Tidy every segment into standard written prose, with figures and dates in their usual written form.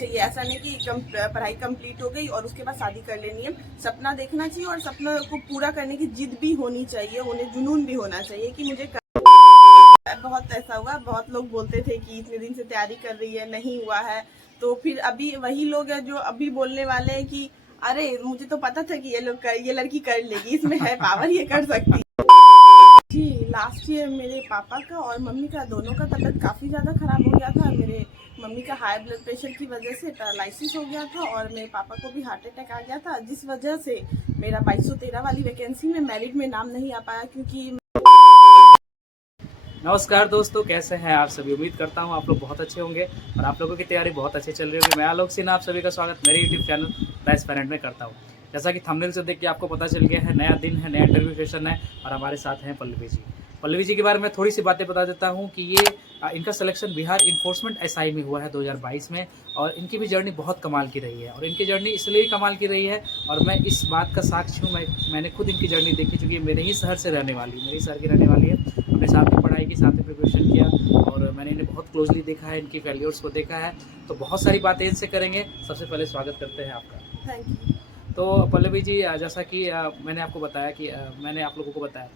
चाहिए। ऐसा नहीं कि पढ़ाई कंप्लीट हो गई और उसके बाद शादी कर लेनी है। सपना देखना चाहिए और सपना को पूरा करने की जिद भी होनी चाहिए, उन्हें जुनून भी होना चाहिए कि मुझे बहुत ऐसा हुआ, बहुत लोग बोलते थे कि इतने दिन से तैयारी कर रही है, नहीं हुआ है। तो फिर अभी वही लोग हैं जो अभी बोलने वाले हैं कि अरे मुझे तो पता था कि ये लड़की कर लेगी, इसमें है पावर, ये कर सकती। जी, लास्ट ईयर मेरे पापा का और मम्मी का दोनों का तबीयत काफ़ी ज़्यादा ख़राब हो गया था। मेरे मम्मी का हाई ब्लड प्रेशर की वजह से पैरालिसिस हो गया था और मेरे पापा को भी हार्ट अटैक आ गया था, जिस वजह से मेरा 2213 वाली वैकेंसी में मेरिट में नाम नहीं आ पाया। क्योंकि नमस्कार दोस्तों, कैसे हैं आप सभी। उम्मीद करता हूं आप लोग बहुत अच्छे होंगे और आप लोगों की तैयारी बहुत अच्छी चल रही होगी। मैं आलोक सिन्हा आप सभी का स्वागत मेरे यूट्यूब चैनल द एस्पायरेंट में करता हूं। जैसा कि थंबनेल से देख के आपको पता चल गया है, नया दिन है, नया इंटरव्यू सेशन है और हमारे साथ हैं पल्लवी जी। पल्लवी जी के बारे में थोड़ी सी बातें बता देता हूँ कि ये इनका सिलेक्शन बिहार इन्फोर्समेंट एसआई में हुआ है 2022 में और इनकी भी जर्नी बहुत कमाल की रही है। और इनकी जर्नी इसलिए कमाल की रही है और मैं इस बात का साक्षी हूँ, मैंने खुद इनकी जर्नी देखी, चूँकि मेरे ही शहर से रहने वाली, मेरे शहर की रहने वाली है। अपने साथ में पढ़ाई की, साथ में प्रिपरेशन किया और मैंने इन्हें बहुत क्लोजली देखा है, इनकी फेल्योर्स को देखा है। तो बहुत सारी बातें इनसे करेंगे। सबसे पहले स्वागत करते हैं आपका। Thank you. तो पल्लवी जी, जैसा कि मैंने आपको बताया कि मैंने आप लोगों को बताया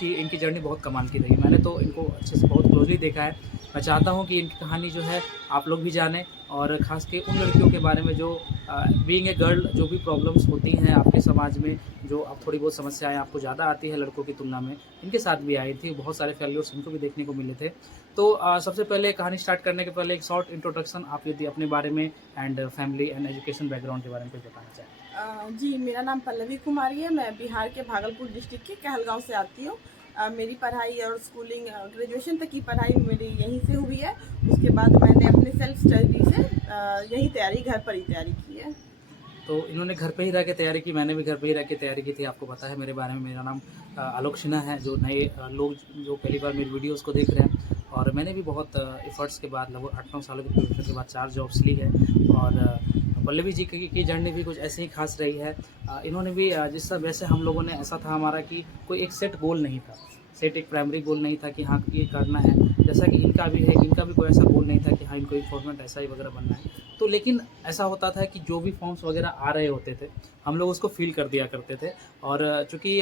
कि इनकी जर्नी बहुत कमाल की रही है। मैंने तो इनको अच्छे से बहुत क्लोजली देखा है। मैं चाहता हूँ कि इनकी कहानी जो है आप लोग भी जानें और ख़ास के उन लड़कियों के बारे में जो बीइंग ए गर्ल जो भी प्रॉब्लम्स होती हैं आपके समाज में, जो अब थोड़ी बहुत समस्याएं आपको ज़्यादा आती है लड़कों की तुलना में, इनके साथ भी आई थी। बहुत सारे फेल्योर्स इनको भी देखने को मिले थे। तो सबसे पहले कहानी स्टार्ट करने के पहले एक शॉर्ट इंट्रोडक्शन आप यदि अपने बारे में and family and education background के बारे में कुछ बताना चाहें। जी, मेरा नाम पल्लवी कुमारी है। मैं बिहार के भागलपुर डिस्ट्रिक्ट के कहलगांव से आती हूँ। मेरी पढ़ाई और स्कूलिंग, ग्रेजुएशन तक की पढ़ाई मेरी यहीं से हुई है। उसके बाद मैंने अपने सेल्फ स्टडी से यही तैयारी, घर पर ही तैयारी की है। तो इन्होंने घर पे ही रह के तैयारी की, मैंने भी घर पे ही रह के तैयारी की थी। आपको पता है मेरे बारे में, मेरा नाम आलोक सिन्हा है। जो नए लोग जो पहली बार मेरी वीडियोस को देख रहे हैं, और मैंने भी बहुत एफर्ट्स के बाद लगभग 8-9 सालों की प्रिपरेशन के बाद 4 जॉब्स ली है। और पल्लवी जी की जर्नी भी कुछ ऐसे ही खास रही है। इन्होंने भी जिस तरह वैसे हम लोगों ने, ऐसा था हमारा कि कोई एक सेट गोल नहीं था, सेट एक प्राइमरी गोल नहीं था कि हाँ ये करना है, जैसा कि इनका भी है। इनका भी कोई ऐसा गोल नहीं था कि हाँ इनको इन्फॉर्मेंट ऐसा ही वगैरह बनना है। तो लेकिन ऐसा होता था कि जो भी फॉर्म्स वगैरह आ रहे होते थे, हम लोग उसको फिल कर दिया करते थे। और चूँकि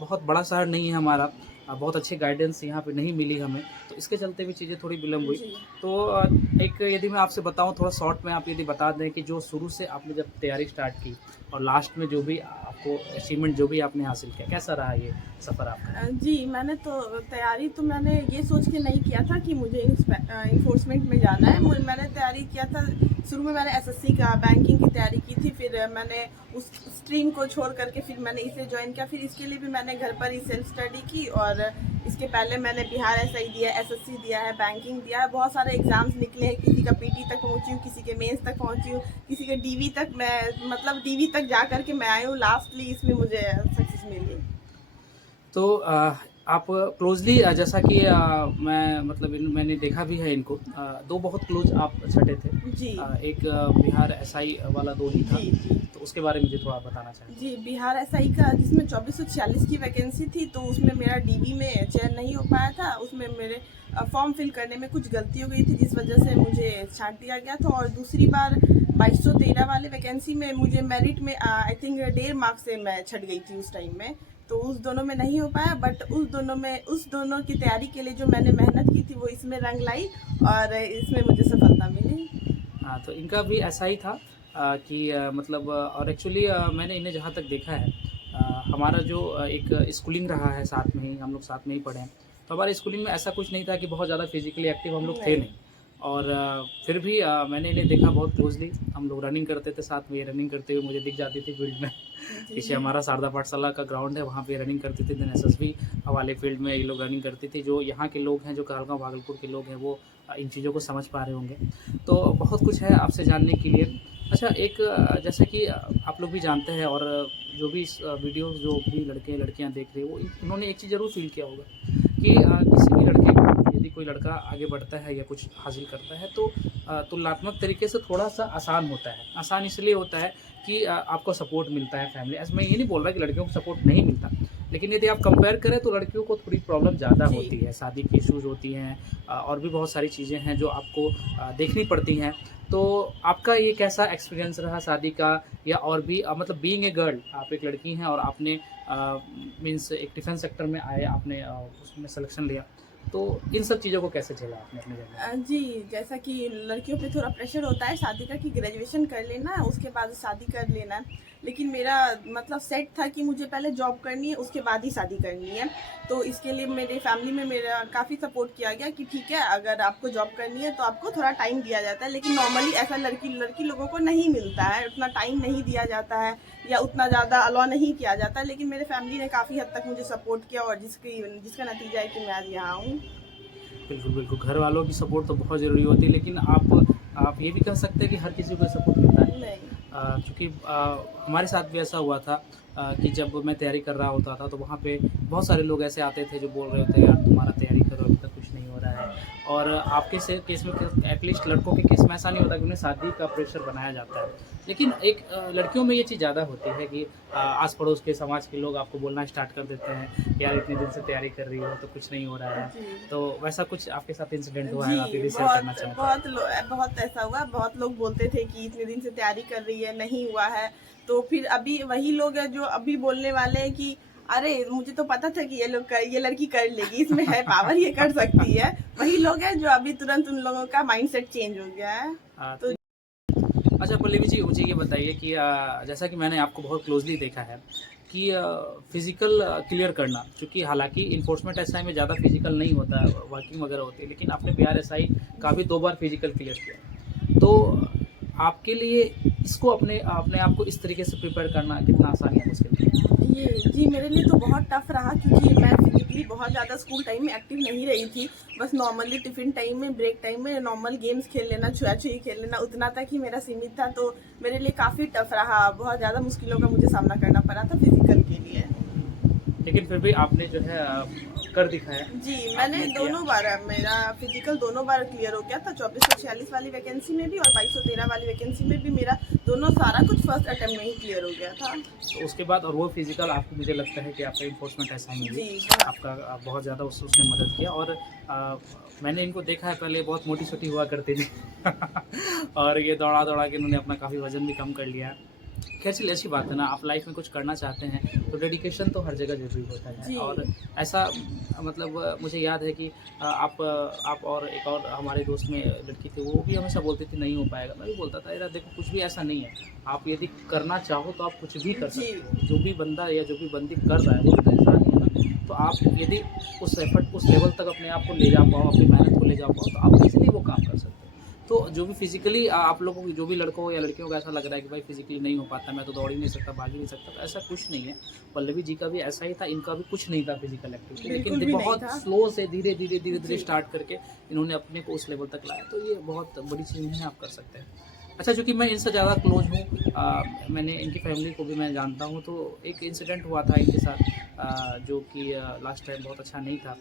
बहुत बड़ा शहर नहीं है हमारा, बहुत अच्छी गाइडेंस यहाँ पे नहीं मिली हमें, तो इसके चलते भी चीज़ें थोड़ी विलम्ब हुई। तो एक यदि मैं आपसे बताऊँ थोड़ा शॉर्ट में, आप यदि बता दें कि जो शुरू से आपने जब तैयारी स्टार्ट की और लास्ट में जो भी आपको अचीवमेंट जो भी आपने हासिल किया, कैसा रहा ये सफ़र आपका? जी, मैंने तो तैयारी तो मैंने ये सोच के नहीं किया था कि मुझे इन्फोर्समेंट में जाना है। मैंने तैयारी किया था, शुरू में मैंने एसएससी का, बैंकिंग की तैयारी की थी। फिर मैंने उस स्ट्रीम को छोड़ करके फिर मैंने इसे ज्वाइन किया। फिर इसके लिए भी मैंने घर पर ही सेल्फ स्टडी की और इसके पहले मैंने बिहार एसआई दिया, एसएससी दिया है, बैंकिंग दिया है। बहुत सारे एग्जाम्स निकले हैं, किसी का पीटी तक पहुंची हूँ, किसी के मेंस तक पहुंची हूँ, किसी के डीवी तक, मैं मतलब डीवी तक जा करके मैं आई हूँ। लास्टली इसमें मुझे सक्सेस मिली। तो आप क्लोजली, जैसा कि मैं मतलब मैंने देखा भी है इनको, दो बहुत क्लोज आप छठे थे। जी। एक बिहार एसआई वाला दो ही था। जी जी तो उसके बारे में मुझे थोड़ा बताना चाहिए। जी, बिहार एसआई का जिसमें 2446 की वैकेंसी थी, तो उसमें मेरा डीवी में चयन नहीं हो पाया था। उसमें मेरे फॉर्म फिल करने में कुछ गलती हो गई थी, जिस वजह से मुझे छांट दिया गया था। और दूसरी बार 2213 वाले वैकेंसी में मुझे मेरिट में आई थिंक 1.5 मार्क्स से मैं छट गई थी उस टाइम में। तो उस दोनों में नहीं हो पाया, बट उस दोनों की तैयारी के लिए जो मैंने मेहनत की थी वो इसमें रंग लाई और इसमें मुझे सफलता मिली। हाँ, तो इनका भी ऐसा ही था कि मतलब और एक्चुअली मैंने इन्हें जहाँ तक देखा है, हमारा जो एक स्कूलिंग रहा है, साथ में ही हम लोग साथ में ही पढ़े हैं। तो हमारे स्कूलिंग में ऐसा कुछ नहीं था कि बहुत ज़्यादा फिजिकली एक्टिव हम लोग थे नहीं। और फिर भी मैंने इन्हें देखा बहुत क्लोजली। हम लोग रनिंग करते थे साथ में, रनिंग करते हुए मुझे दिख जाती थी फील्ड में। पीछे हमारा शारदा पाठशाला का ग्राउंड है, वहाँ पे रनिंग करती थी। देन एसएसबी वाले फील्ड में ये लोग रनिंग करती थी। जो यहाँ के लोग हैं, जो कहलगाँव भागलपुर के लोग हैं, वो इन चीज़ों को समझ पा रहे होंगे। तो बहुत कुछ है आपसे जानने के लिए। अच्छा, एक जैसे कि आप लोग भी जानते हैं और जो भी इस वीडियो जो भी लड़के लड़कियाँ देख रहे हैं, वो उन्होंने एक चीज़ ज़रूर फील किया होगा कि किसी भी लड़के को, यदि कोई लड़का आगे बढ़ता है या कुछ हासिल करता है, तो तुलनात्मक तरीके से थोड़ा सा आसान होता है। आसान इसलिए होता है कि आपको सपोर्ट मिलता है फैमिली। ऐसे मैं ये नहीं बोल रहा कि लड़कियों को सपोर्ट नहीं मिलता, लेकिन यदि आप कंपेयर करें तो लड़कियों को थोड़ी प्रॉब्लम ज़्यादा जी। होती है, शादी की इश्यूज होती हैं और भी बहुत सारी चीज़ें हैं जो आपको देखनी पड़ती हैं। तो आपका ये कैसा एक्सपीरियंस रहा शादी का, या और भी मतलब बीइंग ए गर्ल, आप एक लड़की हैं और आपने मीन्स एक डिफेंस सेक्टर में आए, आपने उसमें सिलेक्शन लिया, तो इन सब चीज़ों को कैसे झेला आपने अपने घर में? जी, जैसा कि लड़कियों पे थोड़ा प्रेशर होता है शादी का कि ग्रेजुएशन कर लेना है, उसके बाद शादी कर लेना है। लेकिन मेरा मतलब सेट था कि मुझे पहले जॉब करनी है, उसके बाद ही शादी करनी है। तो इसके लिए मेरे फैमिली में मेरा काफ़ी सपोर्ट किया गया कि ठीक है, अगर आपको जॉब करनी है तो आपको थोड़ा टाइम दिया जाता है। लेकिन नॉर्मली ऐसा लड़की लोगों को नहीं मिलता है, उतना टाइम नहीं दिया जाता है या उतना ज़्यादा अलाउ नहीं किया जाता। लेकिन मेरे फैमिली ने काफ़ी हद तक मुझे सपोर्ट किया और जिसका नतीजा है कि मैं आज यहाँ हूँ। बिल्कुल, बिल्कुल। घर वालों की सपोर्ट तो बहुत ज़रूरी होती है, लेकिन आप ये भी कह सकते हैं कि हर किसी को सपोर्ट मिलता है। नहीं। चूँकि हमारे साथ भी ऐसा हुआ था कि जब मैं तैयारी कर रहा होता था, तो वहाँ पे बहुत सारे लोग ऐसे आते थे जो बोल रहे होते हैं, यार तुम्हारा तैयारी करो, अभी तक कुछ नहीं हो रहा है। और आपके से केस में एटलीस्ट लड़कों के केस में ऐसा नहीं होता कि उन्हें शादी का प्रेशर बनाया जाता है। लेकिन एक लड़कियों में ये चीज़ ज़्यादा होती है कि आस-पड़ोस के समाज के लोग आपको बोलना स्टार्ट कर देते हैं, यार इतने दिन से तैयारी कर रही हो तो कुछ नहीं हो रहा है। जी। तो वैसा कुछ आपके साथ इंसिडेंट हुआ है, आप ये जी, भी शेयर करना चाहें तो? बहुत ऐसा हुआ, बहुत लोग बोलते थे कि इतने दिन से तैयारी कर रही है, नहीं हुआ है। तो फिर अभी वही लोग हैं जो अभी बोलने वाले हैं कि अरे मुझे तो पता था कि ये लड़की कर लेगी, इसमें है पावर, ये कर सकती है। वही लोग हैं जो अभी तुरंत उन लोगों का माइंडसेट चेंज हो गया है। तो अच्छा पल्लवी जी, मुझे ये बताइए कि जैसा कि मैंने आपको बहुत क्लोजली देखा है कि फिज़िकल क्लियर करना, चूँकि हालाँकि इन्फोर्समेंट एसआई में ज़्यादा फिज़िकल नहीं होता है, वर्किंग वगैरह होती है, लेकिन आपने बिहार एसआई का भी 2 बार फिज़िकल क्लियर किया। तो आपके लिए इसको अपने अपने आप को इस तरीके से प्रिपेयर करना कितना आसान या मुश्किल था? जी, मेरे लिए तो बहुत टफ रहा क्योंकि मैं फिजिकली बहुत ज़्यादा स्कूल टाइम में एक्टिव नहीं रही थी। बस नॉर्मली टिफ़िन टाइम में, ब्रेक टाइम में नॉर्मल गेम्स खेल लेना, छुआ-छुई खेल लेना, उतना तक ही मेरा सीमित था। तो मेरे लिए काफ़ी टफ रहा, बहुत ज़्यादा मुश्किलों का मुझे सामना करना पड़ा था फिजिकल के लिए। लेकिन फिर भी आपने जो है कर दिखाया। जी, मैंने आपने किया। दोनों बार मेरा फिजिकल दोनों बार क्लियर हो गया था, 2446 वाली वैकेंसी में भी और 2213 वाली वैकेंसी में भी मेरा दोनों सारा कुछ फर्स्ट अटेम्प्ट में ही क्लियर हो गया था। तो उसके बाद और वो फिज़िकल आपको, मुझे लगता है कि आपका इन्फोर्समेंट एसआई में भी जी, आपका बहुत ज़्यादा उसने मदद किया। और मैंने इनको देखा है, पहले बहुत मोटी-सोटी हुआ करती थी और ये दौड़ा-दौड़ा के इन्होंने अपना काफ़ी वज़न भी कम कर लिया है। खैर चलिए, अच्छी बात है ना, आप लाइफ में कुछ करना चाहते हैं तो डेडिकेशन तो हर जगह ज़रूरी होता है। जी। और ऐसा मतलब मुझे याद है कि आप और एक और हमारे दोस्त में लड़की थी, वो भी हमेशा बोलती थी नहीं हो पाएगा। मैं भी बोलता था, यार देखो कुछ भी ऐसा नहीं है, आप यदि करना चाहो तो आप कुछ भी कर जी। सकते हो। जो भी बंदा या जो भी बंदी कर रहा है वो तो इंसान ही है ना। तो आप यदि उस एफर्ट, उस लेवल तक अपने आप को ले जा पाओ, अपनी मेहनत को ले जा पाओ, तो आप इजीली वो काम कर सकते हो। तो जो भी फिज़िकली आप लोगों को, जो भी लड़कों या लड़कियों को ऐसा लग रहा है कि भाई फिज़िकली नहीं हो पाता, मैं तो दौड़ ही नहीं सकता, भाग ही नहीं सकता, तो ऐसा कुछ नहीं है। पल्लवी जी का भी ऐसा ही था, इनका भी कुछ नहीं था फिज़िकल एक्टिविटी, बिल्कुल लेकिन भी नहीं बहुत था। स्लो से धीरे-धीरे जी। स्टार्ट करके इन्होंने अपने को उस लेवल तक लाया, तो ये बहुत बड़ी चीज़ नहीं है, आप कर सकते हैं। अच्छा, चूँकि मैं इनसे ज़्यादा क्लोज़ हूँ, मैंने इनकी फैमिली को भी मैं जानता हूँ, तो एक इंसिडेंट हुआ था इनके साथ जो कि लास्ट टाइम बहुत अच्छा नहीं था।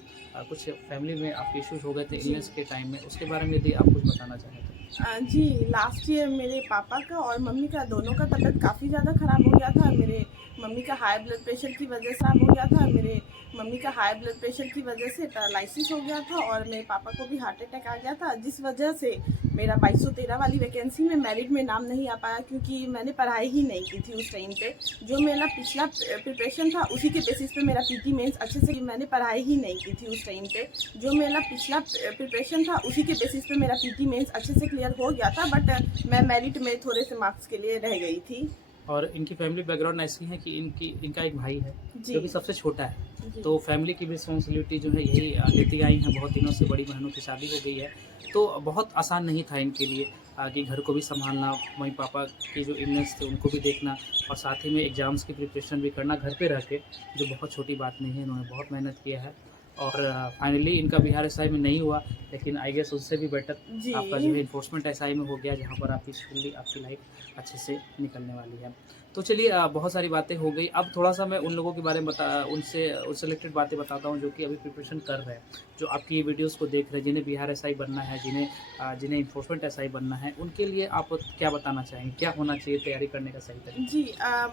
कुछ फैमिली में आपके इश्यूज़ हो गए थे जी। इलनेस के टाइम में, उसके बारे में यदि आप कुछ बताना चाहें तो? जी, लास्ट ईयर मेरे पापा का और मम्मी का दोनों का तबीयत काफ़ी ज़्यादा ख़राब हो गया था। मेरे मम्मी का हाई ब्लड प्रेशर की वजह से ख़राब हो गया था। मेरे मम्मी का हाई ब्लड प्रेशर की वजह से पैरालिसिस हो गया था और मेरे पापा को भी हार्ट अटैक आ गया था, जिस वजह से मेरा 2213 वाली वैकेंसी में मेरिट में नाम नहीं आ पाया क्योंकि मैंने पढ़ाई ही नहीं की थी उस टाइम पे। जो मेरा पिछला प्रिपरेशन था उसी के बेसिस पे मेरा पीटी मेंस अच्छे से, मैंने पढ़ाई ही नहीं की थी उस टाइम पे। जो मेरा पिछला प्रिपरेशन था उसी के बेसिस पे मेरा पीटी मेंस अच्छे से क्लियर हो गया था, बट मैं मेरिट में थोड़े से मार्क्स के लिए रह गई थी। और इनकी फैमिली बैकग्राउंड ऐसी है कि इनका एक भाई है जी। जो कि सबसे छोटा है, जी। तो फैमिली की भी रिस्पॉन्सिबिलिटी जो है यही लेती आई हैं। बहुत दिनों से बड़ी बहनों की शादी हो गई है, तो बहुत आसान नहीं था इनके लिए कि घर को भी संभालना, वहीं पापा की जो इलनेस थे उनको भी देखना, और साथ ही में एग्ज़ाम्स की प्रिपरेशन भी करना घर पे रह के, जो बहुत छोटी बात नहीं है। इन्होंने बहुत मेहनत किया है और फाइनली इनका बिहार एसआई में नहीं हुआ, लेकिन आई गेस उससे भी बेटर जी। आपका जो है इन्फोर्समेंट एसआई में हो गया, जहाँ पर आप पीसफुली आपकी लाइफ अच्छे से निकलने वाली है। तो चलिए बहुत सारी बातें हो गई। अब थोड़ा सा मैं उन लोगों के बारे में उनसे रिलेटेड बातें बताता हूँ जो कि अभी प्रिपरेशन कर रहे हैं, जो आपकी वीडियोस को देख रहे हैं, जिन्हें बिहार एसआई बनना है, जिन्हें इन्फोर्समेंट एसआई बनना है, उनके लिए आप क्या बताना चाहेंगे? क्या होना चाहिए तैयारी करने का सही तरीका? जी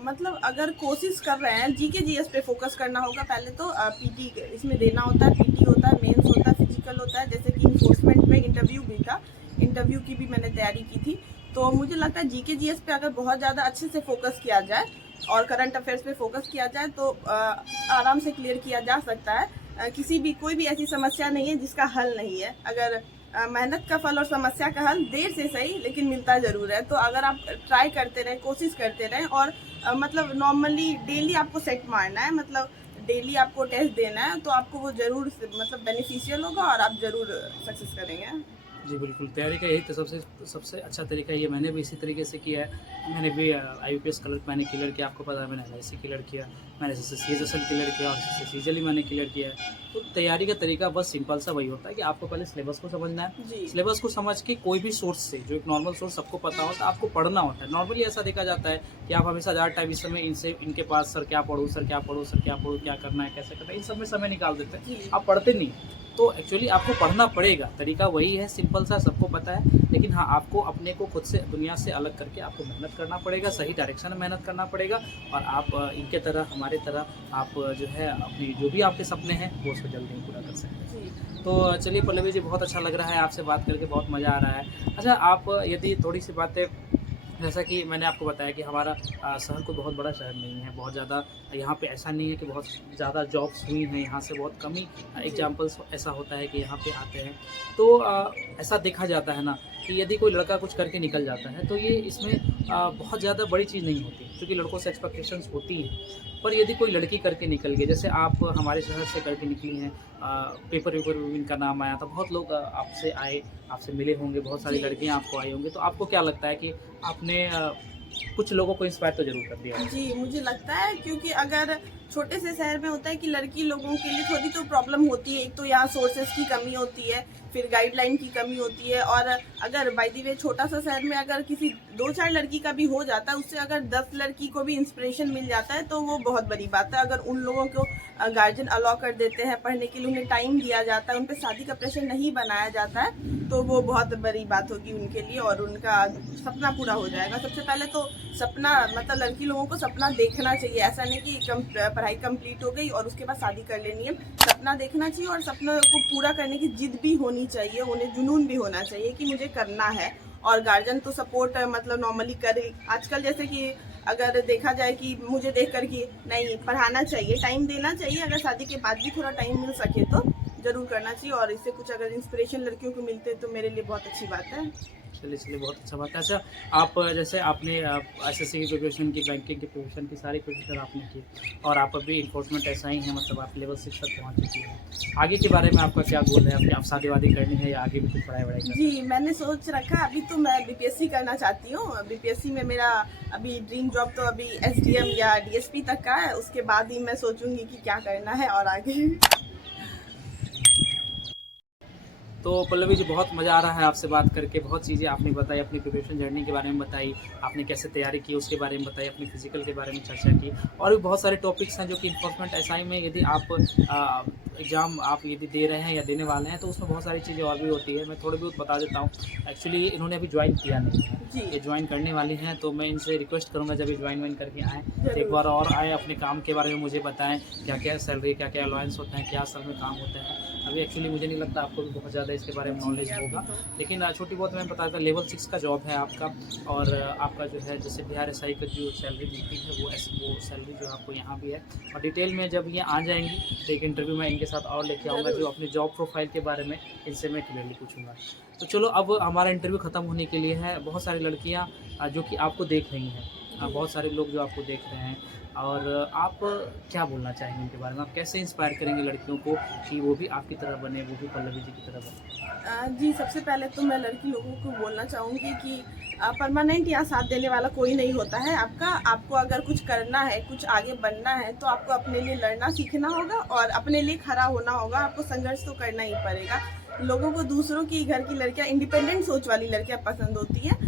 मतलब अगर कोशिश कर रहे हैं जीके जीएस पे फोकस करना होगा। पहले तो पीटी इसमें देना होता है, पीटी होता है, मेंस होता है, फिजिकल होता है। जैसे कि इन्फोर्समेंट में इंटरव्यू भी था, इंटरव्यू की भी मैंने तैयारी की थी। तो मुझे लगता है जीके जीएस पे अगर बहुत ज़्यादा अच्छे से फोकस किया जाए और करंट अफेयर्स पे फोकस किया जाए तो आराम से क्लियर किया जा सकता है। कोई भी ऐसी समस्या नहीं है जिसका हल नहीं है। अगर मेहनत का फल और समस्या का हल देर से सही लेकिन मिलता ज़रूर है। तो अगर आप ट्राई करते रहें, कोशिश करते रहें और मतलब नॉर्मली डेली आपको सेट मारना है, मतलब डेली आपको टेस्ट देना है, तो आपको वो ज़रूर मतलब बेनिफिशियल होगा और आप ज़रूर सक्सेस करेंगे। जी बिल्कुल, तैयारी का यही तो सबसे अच्छा तरीका ये मैंने भी इसी तरीके से किया है। मैंने भी आईपीएस क्लर्क मैंने क्लियर किया, आपको पता है मैंने एलआईसी क्लियर किया, मैंने सीएसएसएल क्लियर किया और सीजीएल मैंने क्लियर किया है। तो तैयारी का तरीका बस सिंपल सा वही होता है कि आपको पहले सिलेबस को समझना है। सिलेबस को समझ के कोई भी सोर्स से, जो एक नॉर्मल सोर्स सबको पता होता है, आपको पढ़ना होता है। नॉर्मली ऐसा देखा जाता है कि आप हमेशा ज़्यादा टाइम इस समय इनके पास सर क्या पढ़ूँ, सर क्या पढ़ूँ, सर क्या पढ़ूँ, क्या करना है, कैसे करना है, इन सब में समय निकाल देते हैं, आप पढ़ते नहीं। तो एक्चुअली आपको पढ़ना पड़ेगा, तरीका वही है, सिंपल सा, सबको पता है। लेकिन हाँ, आपको अपने को खुद से दुनिया से अलग करके आपको मेहनत करना पड़ेगा, सही डायरेक्शन में मेहनत करना पड़ेगा और आप इनके तरह, हमारे तरह आप जो है अपनी जो भी आपके सपने हैं वो उसको जल्दी ही पूरा कर सकते हैं। तो चलिए पल्लवी जी, बहुत अच्छा लग रहा है आपसे बात करके, बहुत मज़ा आ रहा है। अच्छा, आप यदि थोड़ी सी बातें, जैसा कि मैंने आपको बताया कि हमारा शहर कोई बहुत बड़ा शहर नहीं है, बहुत ज़्यादा यहाँ पे ऐसा नहीं है कि बहुत ज़्यादा जॉब्स हुई हैं, यहाँ से बहुत कम ही एग्जाम्पल्स ऐसा होता है कि यहाँ पे आते हैं। तो ऐसा देखा जाता है ना कि यदि कोई लड़का कुछ करके निकल जाता है तो ये इसमें बहुत ज़्यादा बड़ी चीज़ नहीं होती, क्योंकि लड़कों से एक्सपेक्टेशंस होती हैं। पर यदि कोई लड़की करके निकल गई, जैसे आप हमारे शहर से करके निकली हैं, पेपर वेपर में इनका नाम आया था, बहुत लोग आपसे आए, आपसे मिले होंगे, बहुत सारी लड़कियां आपको आई होंगी, तो आपको क्या लगता है कि आपने कुछ लोगों को इंस्पायर तो जरूर कर दिया? जी, मुझे लगता है, क्योंकि अगर छोटे से शहर में होता है कि लड़की लोगों के लिए थोड़ी तो प्रॉब्लम होती है। एक तो यहाँ सोर्सेज की कमी होती है, फिर गाइडलाइन की कमी होती है। और अगर बाय द वे छोटा सा शहर में अगर किसी 2-4 लड़की का भी हो जाता है, उससे अगर 10 लड़की को भी इंस्पिरेशन मिल जाता है तो वो बहुत बड़ी बात है। अगर उन लोगों को गार्जियन अलाउ कर देते हैं पढ़ने के लिए, उन्हें टाइम दिया जाता है, उन पर शादी का प्रेशर नहीं बनाया जाता है, तो वो बहुत बड़ी बात होगी उनके लिए और उनका सपना पूरा हो जाएगा। सबसे पहले तो सपना, मतलब लड़की लोगों को सपना देखना चाहिए। ऐसा नहीं कि पढ़ाई कंप्लीट हो गई और उसके बाद शादी कर लेनी है। सपना देखना चाहिए और सपना को पूरा करने की जिद भी होनी चाहिए, उन्हें जुनून भी होना चाहिए कि मुझे करना है। और गार्जियन तो सपोर्ट मतलब नॉर्मली करे। आजकल जैसे कि अगर देखा जाए कि मुझे देख कर कि नहीं, पढ़ाना चाहिए, टाइम देना चाहिए, अगर शादी के बाद भी थोड़ा टाइम मिल सके तो जरूर करना चाहिए। और इससे कुछ अगर इंस्पिरेशन लड़कियों को मिलते तो मेरे लिए बहुत अच्छी बात है। चलिए बहुत अच्छा बात है। अच्छा, आप जैसे आपने एसएससी की प्रिपरेशन की, बैंकिंग की प्रिपरेशन की, सारी प्रिपरेशन आपने की और आप अभी इन्फोर्समेंट ऐसा ही है, मतलब आप लेवल 6 तक पहुँच चुकी हैं। आगे के बारे में आपका क्या गोल है? आपकी आप शादी वादी करनी है या आगे भी कुछ पढ़ाई वढ़ाई करनी है? जी, मैंने सोच रखा, अभी तो मैं बीपीएससी करना चाहती हूँ। बीपीएससी में मेरा अभी ड्रीम जॉब तो अभी एसडीएम या डीएसपी तक का है। उसके बाद ही मैं सोचूंगी कि क्या करना है और आगे। तो पल्लवी जी, बहुत मज़ा आ रहा है आपसे बात करके, बहुत चीज़ें आपने बताई, अपनी प्रिपरेशन जर्नी के बारे में बताई, आपने कैसे तैयारी की उसके बारे में बताई, अपनी फिजिकल के बारे में चर्चा की, और भी बहुत सारे टॉपिक्स हैं जो कि इन्फोर्समेंट एसआई में यदि आप एग्ज़ाम आप यदि दे रहे हैं या देने वाले हैं तो उसमें बहुत सारी चीज़ें और भी होती है। मैं थोड़ी बहुत बता देता हूँ। एक्चुअली इन्होंने अभी ज्वाइन किया नहीं है, ये ज्वाइन करने वाली हैं, तो मैं इनसे रिक्वेस्ट करूँगा जब ये ज्वाइन करके आएँ तो एक बार और आए, अपने काम के बारे में मुझे बताएं, क्या क्या सैलरी, क्या क्या अलाउंस होते हैं, क्या असल में काम होते हैं। अभी एक्चुअली मुझे नहीं लगता आपको भी बहुत ज़्यादा इसके बारे में नॉलेज होगा, लेकिन छोटी बहुत मैं बताता हूँ। लेवल 6 का जॉब है आपका, और आपका जो है जैसे बिहार एसआई का जो सैलरी मिलती है वो सैलरी जो आपको यहाँ भी है। और डिटेल में जब ये आ जाएंगी तो एक इंटरव्यू मैं इनके साथ और लेके आऊँगा, जो अपने जॉब प्रोफाइल के बारे में इनसे मैं क्लियरली पूछूंगा। तो चलो, अब हमारा इंटरव्यू ख़त्म होने के लिए है। बहुत सारी लड़कियाँ जो कि आपको देख रही हैं, बहुत सारे लोग जो आपको देख रहे हैं, और आप क्या बोलना चाहेंगे उनके बारे में? आप कैसे इंस्पायर करेंगे लड़कियों को कि वो भी आपकी तरह बने, वो भी पल्लवी जी की तरह बने? जी, सबसे पहले तो मैं लड़की लोगों को बोलना चाहूँगी कि परमानेंट यहाँ साथ देने वाला कोई नहीं होता है आपका। आपको अगर कुछ करना है, कुछ आगे बनना है, तो आपको अपने लिए लड़ना सीखना होगा और अपने लिए खड़ा होना होगा। आपको संघर्ष तो करना ही पड़ेगा। लोगों को दूसरों की घर की लड़कियां, इंडिपेंडेंट सोच वाली लड़कियां पसंद होती है,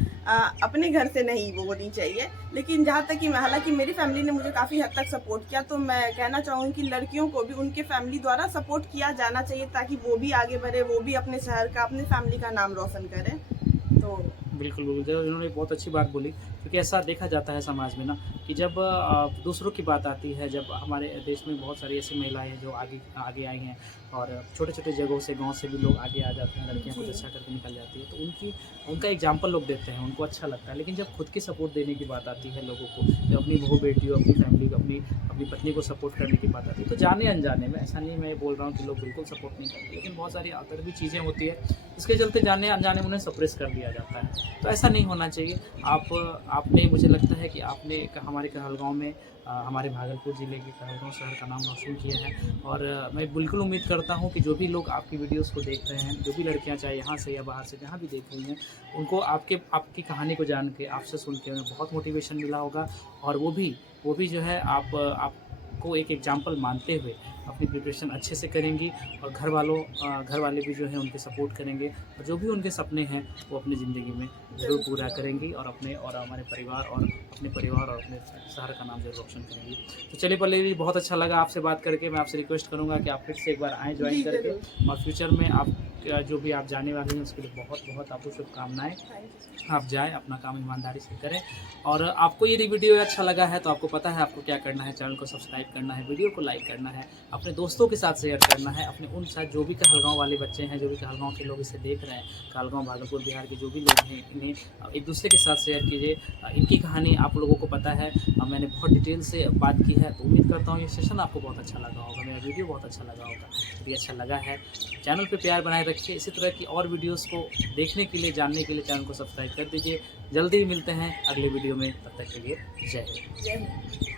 अपने घर से नहीं वो होनी चाहिए। लेकिन जहाँ तक कि हालांकि मेरी फैमिली ने मुझे काफ़ी हद तक सपोर्ट किया, तो मैं कहना चाहूँगी कि लड़कियों को भी उनके फैमिली द्वारा सपोर्ट किया जाना चाहिए, ताकि वो भी आगे बढ़े, वो भी अपने शहर का, अपने फैमिली का नाम रोशन करें। तो बिल्कुल बिल्कुल, इन्होंने बहुत अच्छी बात बोली, क्योंकि ऐसा देखा जाता है समाज में ना कि जब दूसरों की बात आती है, जब हमारे देश में बहुत सारी ऐसी महिलाएं हैं जो आगे आगे आई हैं और छोटे छोटे जगहों से, गांव से भी लोग आगे आ जाते हैं, लड़कियां कुछ अच्छा करके निकल जाती है, तो उनका एग्जाम्पल लोग देते हैं, उनको अच्छा लगता है। लेकिन जब खुद की सपोर्ट देने की बात आती है लोगों को, जब अपनी बहू बेटियों, अपनी फैमिली को, अपनी पत्नी को सपोर्ट करने की बात आती है, तो जाने अनजाने में, ऐसा नहीं मैं बोल रहा हूँ कि लोग बिल्कुल सपोर्ट नहीं करते, लेकिन बहुत सारी अदर भी चीज़ें होती है, इसके चलते जाने अनजाने में उन्हें सप्रेस कर दिया जाता है। तो ऐसा नहीं होना चाहिए। आपने, मुझे लगता है कि आपने हमारे कहलगांव में, हमारे भागलपुर ज़िले के कहलगांव शहर का नाम रोशन किया है, और मैं बिल्कुल उम्मीद करता हूं कि जो भी लोग आपकी वीडियोस को देख रहे हैं, जो भी लड़कियां चाहे यहाँ से या बाहर से जहाँ भी देख रही हैं, उनको आपकी कहानी को जान के, आपसे सुन के उन्हें बहुत मोटिवेशन मिला होगा, और वो भी जो है आपको एक एग्जाम्पल मानते हुए अपनी प्रिपरेशन अच्छे से करेंगी, और घर वाले भी जो है उनके सपोर्ट करेंगे, और जो भी उनके सपने हैं वो अपनी ज़िंदगी में ज़रूर पूरा करेंगी, और हमारे परिवार और अपने शहर का नाम जरूर रोशन करेंगी। तो चलिए पल्लवी, बहुत अच्छा लगा आपसे बात करके। मैं आपसे रिक्वेस्ट करूंगा कि आप फिर से एक बार आएँ ज्वाइन करके, और फ्यूचर में आप जो भी आप जाने वाली हैं उसके लिए बहुत बहुत आपको शुभकामनाएँ। आप जाएँ, अपना काम ईमानदारी से करें, और आपको यदि वीडियो अच्छा लगा है तो आपको पता है आपको क्या करना है, चैनल को सब्सक्राइब करना है, वीडियो को लाइक करना है, अपने दोस्तों के साथ शेयर करना है, अपने उन साथ जो भी कहलगांव वाले बच्चे हैं, जो भी कहलगांव के लोग इसे देख रहे हैं, कहलगांव भागलपुर बिहार के जो भी लोग हैं, इन्हें एक दूसरे के साथ शेयर कीजिए। इनकी कहानी आप लोगों को पता है, मैंने बहुत डिटेल से बात की है, तो उम्मीद करता हूँ ये सेशन आपको बहुत अच्छा लगा होगा, मेरा वीडियो बहुत अच्छा लगा होगा। यदि अच्छा लगा है, चैनल पर प्यार बनाए रखिए, इसी तरह की और वीडियोज़ को देखने के लिए, जानने के लिए चैनल को सब्सक्राइब कर दीजिए। जल्दी ही मिलते हैं अगले वीडियो में, तब तक के लिए जय हिंद।